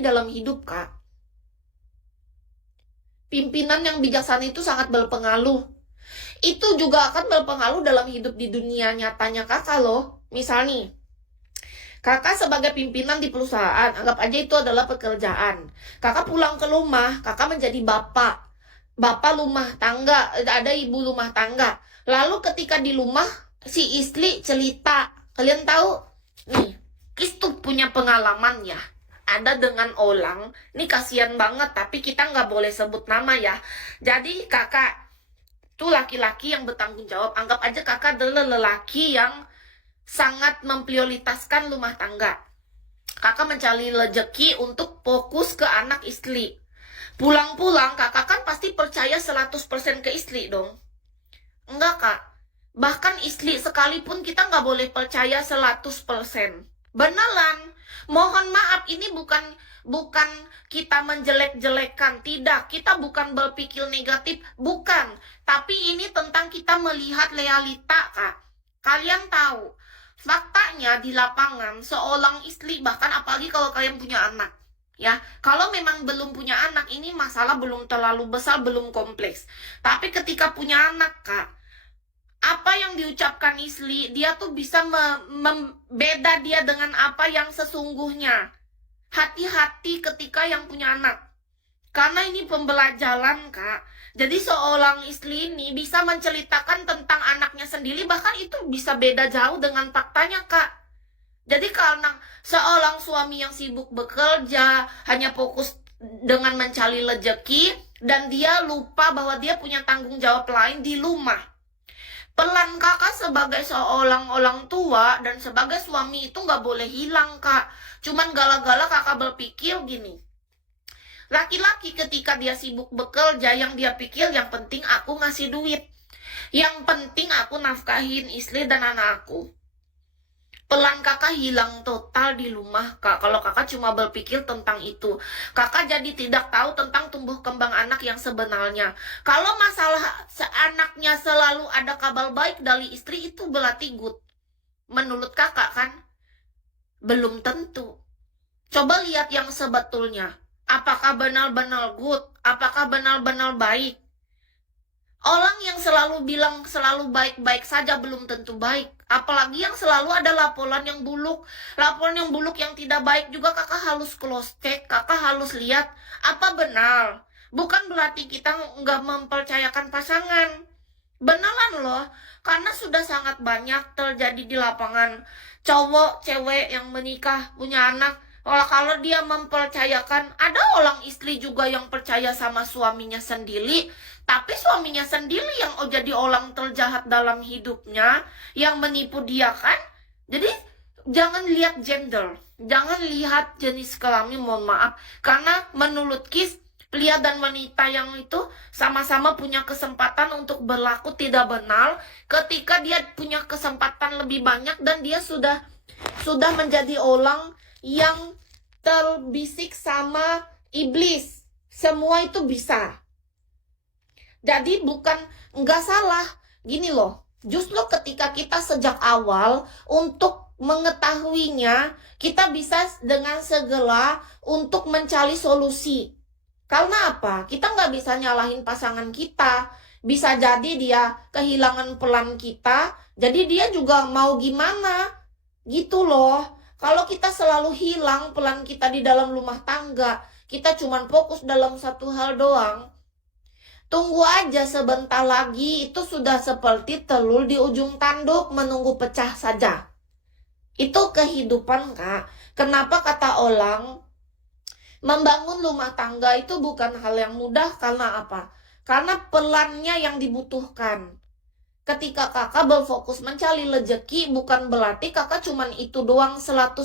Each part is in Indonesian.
dalam hidup, Kak. Pimpinan yang bijaksana itu sangat berpengaruh. Itu juga akan berpengaruh dalam hidup di dunia nyatanya Kakak loh. Misal nih, Kakak sebagai pimpinan di perusahaan, anggap aja itu adalah pekerjaan. Kakak pulang ke rumah, Kakak menjadi bapak. Bapak rumah tangga, ada ibu rumah tangga. Lalu ketika di rumah, si istri cerita. Kalian tahu? Nih, Kis tuh punya pengalaman ya. Ada dengan orang, ini kasihan banget, tapi kita nggak boleh sebut nama ya. Jadi kakak tuh laki-laki yang bertanggung jawab. Anggap aja kakak adalah lelaki yang sangat memprioritaskan rumah tangga. Kakak mencari rezeki untuk fokus ke anak istri. Pulang-pulang kakak kan pasti percaya 100% ke istri dong. Enggak, Kak. Bahkan istri sekalipun kita nggak boleh percaya 100%. Beneran. Mohon maaf, ini bukan kita menjelek-jelekan, tidak. Kita bukan berpikir negatif, bukan. Tapi ini tentang kita melihat realita, Kak. Kalian tahu, faktanya di lapangan seorang istri, bahkan apalagi kalau kalian punya anak, ya, kalau memang belum punya anak, ini masalah belum terlalu besar, belum kompleks. Tapi ketika punya anak, Kak, apa yang diucapkan istri, dia tuh bisa membeda dia dengan apa yang sesungguhnya. Hati-hati ketika yang punya anak. Karena ini pembelajaran, Kak. Jadi seorang istri ini bisa menceritakan tentang anaknya sendiri, bahkan itu bisa beda jauh dengan faktanya, Kak. Jadi karena seorang suami yang sibuk bekerja, hanya fokus dengan mencari rezeki, dan dia lupa bahwa dia punya tanggung jawab lain di rumah. Pelan kakak sebagai seorang orang tua dan sebagai suami itu nggak boleh hilang, Kak. Cuman gala-gala kakak berpikir gini. Laki-laki ketika dia sibuk bekerja, yang dia pikir yang penting aku ngasih duit. Yang penting aku nafkahin istri dan anak aku. Pelan kakak hilang total di rumah, Kak. Kalau kakak cuma berpikir tentang itu, kakak jadi tidak tahu tentang tumbuh kembang anak yang sebenarnya. Kalau masalah anaknya selalu ada kabar baik dari istri, itu berarti good. Menurut kakak kan? Belum tentu. Coba lihat yang sebetulnya. Apakah benar-benar good? Apakah benar-benar baik? Orang yang selalu bilang selalu baik-baik saja belum tentu baik. Apalagi yang selalu ada laporan yang buluk. Laporan yang buluk yang tidak baik juga kakak harus close check. Kakak harus lihat apa benar. Bukan berarti kita nggak mempercayakan pasangan. Beneran loh. Karena sudah sangat banyak terjadi di lapangan. Cowok, cewek yang menikah, punya anak. Kalau dia mempercayakan, ada orang istri juga yang percaya sama suaminya sendiri, tapi suaminya sendiri yang jadi orang terjahat dalam hidupnya, yang menipu dia kan. Jadi jangan lihat gender, jangan lihat jenis kelamin, mohon maaf. Karena menurut Kis, pria dan wanita yang itu sama-sama punya kesempatan untuk berlaku tidak benar ketika dia punya kesempatan lebih banyak dan dia sudah menjadi orang yang terbisik sama iblis. Semua itu bisa. Jadi bukan nggak salah. Gini loh, justru ketika kita sejak awal untuk mengetahuinya, kita bisa dengan segera untuk mencari solusi. Karena apa? Kita nggak bisa nyalahin pasangan kita. Bisa jadi dia kehilangan pelan kita, jadi dia juga mau gimana? Gitu loh. Kalau kita selalu hilang pelan kita di dalam rumah tangga, kita cuma fokus dalam satu hal doang. Tunggu aja sebentar lagi, itu sudah seperti telur di ujung tanduk menunggu pecah saja. Itu kehidupan, Kak. Kenapa kata orang, membangun rumah tangga itu bukan hal yang mudah, karena apa? Karena pelannya yang dibutuhkan. Ketika kakak berfokus mencari rezeki, bukan berarti kakak cuman itu doang 100%.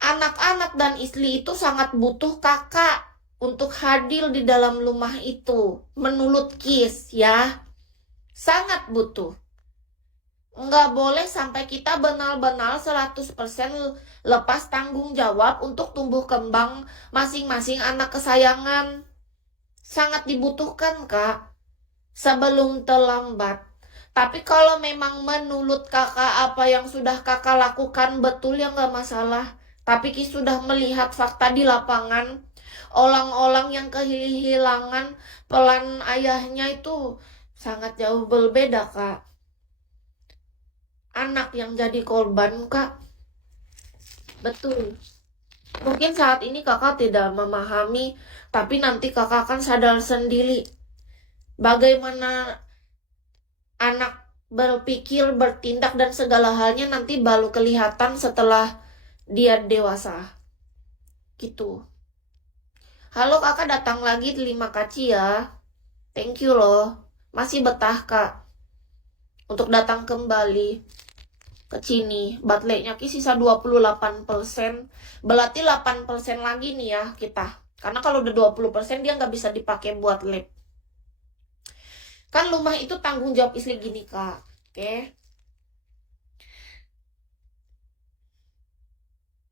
Anak-anak dan istri itu sangat butuh kakak untuk hadir di dalam rumah itu. Menurut Kis ya, sangat butuh. Nggak boleh sampai kita benar-benar 100% lepas tanggung jawab untuk tumbuh kembang masing-masing anak kesayangan. Sangat dibutuhkan, Kak. Sebelum terlambat. Tapi kalau memang menurut kakak apa yang sudah kakak lakukan betul, ya nggak masalah. Tapi Ki sudah melihat fakta di lapangan, orang-orang yang kehilangan peran ayahnya itu sangat jauh berbeda, Kak. Anak yang jadi korban, Kak. Betul. Mungkin saat ini kakak tidak memahami, tapi nanti kakak akan sadar sendiri bagaimana anak berpikir, bertindak, dan segala halnya nanti baru kelihatan setelah dia dewasa. Gitu. Halo kakak, datang lagi, terima kasih ya. Thank you loh. Masih betah kak untuk datang kembali ke sini. Baterainya ki sisa 28%. Berarti 8% lagi nih ya kita. Karena kalau udah 20% dia nggak bisa dipakai buat lab. Kan rumah itu tanggung jawab istri gini kak. Oke.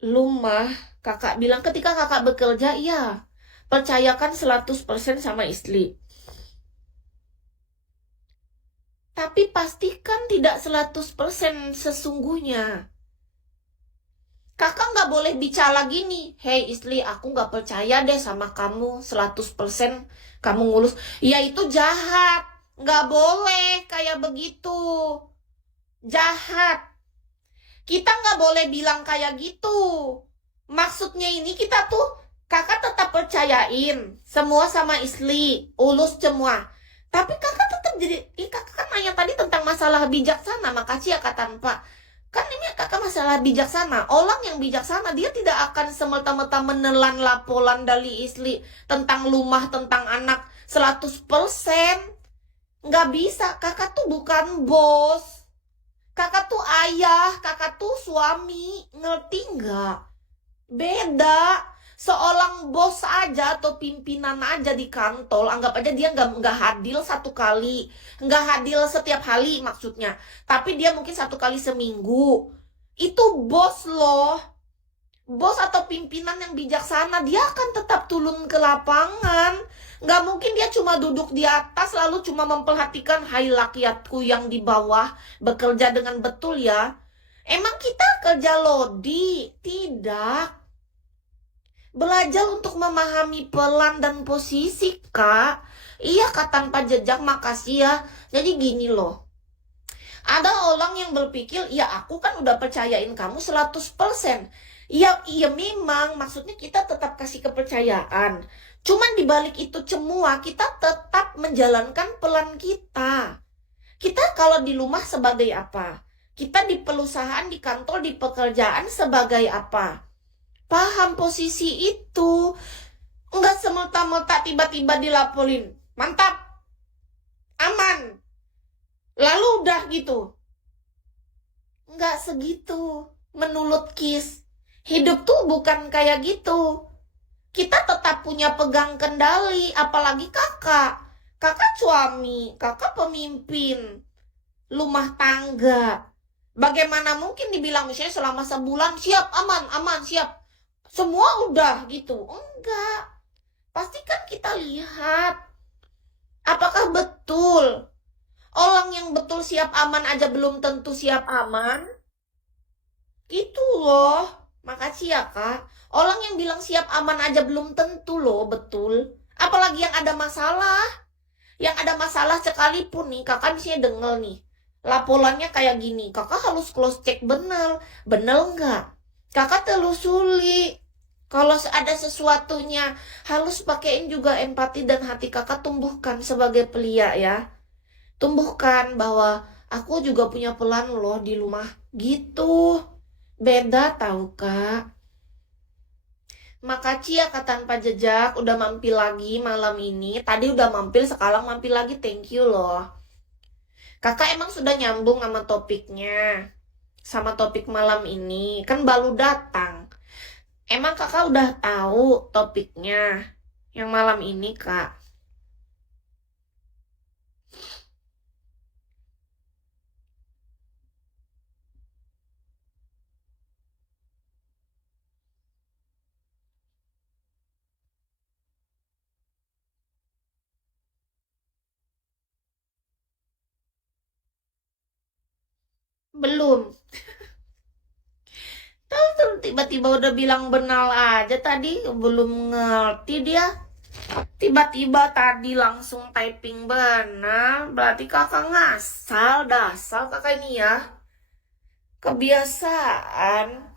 Rumah kakak bilang ketika kakak bekerja, iya. Percayakan 100% sama istri. Tapi pastikan tidak 100% sesungguhnya. Kakak nggak boleh bicara gini, hei istri, aku nggak percaya deh sama kamu 100% kamu ngurus. Ya itu jahat, nggak boleh kayak begitu. Jahat. Kita nggak boleh bilang kayak gitu. Maksudnya ini kita tuh, kakak tetap percayain semua sama istri, urus semua. Tapi kakak tetap jadi, kakak kan nanya tadi tentang masalah bijaksana, makasih ya kak Tanpa. Kan ini kakak masalah bijaksana. Orang yang bijaksana dia tidak akan semerta-merta menelan laporan dari istri tentang rumah, tentang anak 100%. Nggak bisa, kakak tuh bukan bos. Kakak tuh ayah, kakak tuh suami. Ngerti nggak? Beda. Seorang bos aja atau pimpinan aja di kantor, anggap aja dia nggak hadir satu kali, nggak hadir setiap hari maksudnya, tapi dia mungkin satu kali seminggu. Itu bos loh. Bos atau pimpinan yang bijaksana, dia akan tetap turun ke lapangan. Nggak mungkin dia cuma duduk di atas lalu cuma memperhatikan, hai rakyatku yang di bawah bekerja dengan betul ya. Emang kita kerja lodi? Tidak. Belajar untuk memahami peran dan posisi, Kak. Iya, Kak, tanpa jejak, makasih ya. Jadi gini loh. Ada orang yang berpikir, ya aku kan udah percayain kamu 100%. Iya, iya memang, maksudnya kita tetap kasih kepercayaan. Cuman dibalik itu semua, kita tetap menjalankan peran kita. Kita kalau di rumah sebagai apa? Kita di perusahaan, di kantor, di pekerjaan sebagai apa? Paham posisi itu. Enggak semerta-merta tiba-tiba dilaporin. Mantap, aman. Lalu udah gitu. Enggak segitu. Menurut KIS, hidup tuh bukan kayak gitu. Kita tetap punya pegang kendali, apalagi kakak. Kakak suami, kakak pemimpin rumah tangga. Bagaimana mungkin dibilang misalnya selama sebulan siap, aman, aman, siap. Semua udah gitu. Enggak. Pastikan kita lihat apakah betul orang yang betul siap aman aja belum tentu siap aman. Itu loh. Makasih ya kak. Orang yang bilang siap aman aja belum tentu loh betul. Apalagi yang ada masalah. Yang ada masalah sekalipun nih, kakak misalnya denger nih, laporannya kayak gini, kakak harus close check bener. Bener nggak? Kakak telusuri. Kalau ada sesuatunya, harus pakein juga empati dan hati kakak tumbuhkan sebagai pria ya. Tumbuhkan bahwa aku juga punya peran loh di rumah. Gitu. Beda tahu kak. Makasih ya kak Tanpa Jejak udah mampir lagi malam ini. Tadi udah mampir, sekarang mampir lagi. Thank you loh. Kakak emang sudah nyambung sama topiknya. Sama topik malam ini. Kan baru datang. Emang kakak udah tahu topiknya yang malam ini, Kak? Belum. Tahu tuh tiba-tiba udah bilang benal aja tadi, belum ngerti dia. Tiba-tiba tadi langsung typing benar, berarti kakak ngasal, dasar kakak ini ya. Kebiasaan.